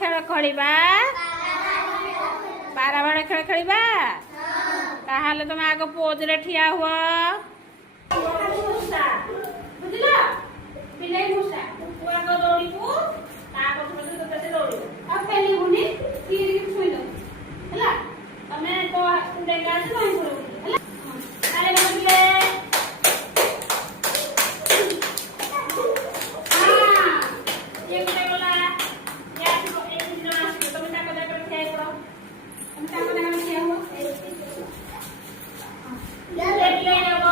खेल खेलिबा पारा भाड़ खेल खेलिबा ताहाले तुम आग पोज रे ठिया हुआ बुझला बिलाई मुसा पुआ को दौड़ीबू ता पछे पछे तते दौड़ीबू आ फेली बुनी तीर की छुइलो हला तमे तो डेगा से नहीं पड़ो हला ताले बदले हां ये करे बोला या तो एक दिन आ तुम ताको देखो खेल करो तुम ताको देखो खेल हो ले ले लो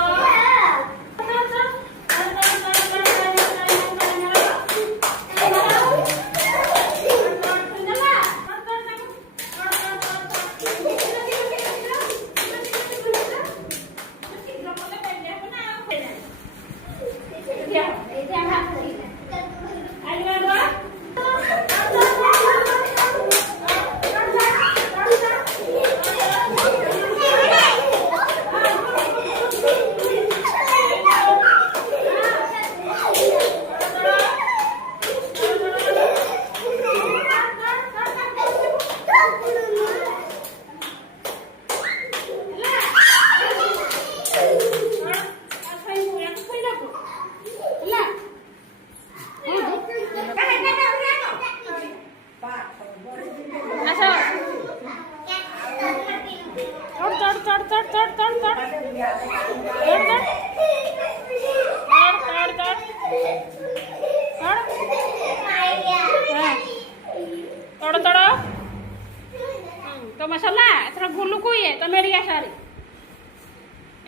तो मसाला एथरा गुल्लू को ये तो मेरी आसारी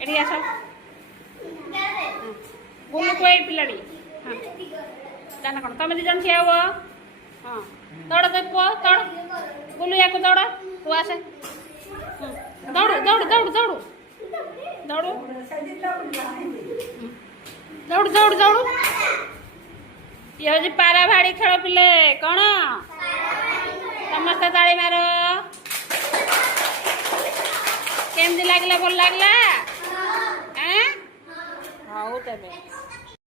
एडी आसा गुल्लू को ए पिलाड़ी हां जाना कोन तमे दी जन छियाव हां दौड़ दे पो दौड़ गुल्लू या को दौड़ तू आसे दौड़ दौड़ दौड़ दौड़ दौड़ दौड़ दौड़ दौड़ ये जे पारा भाड़ी खेल पिले कोन समस्त ताली मारो केमती लागला बोल लागला हां हाउ तबे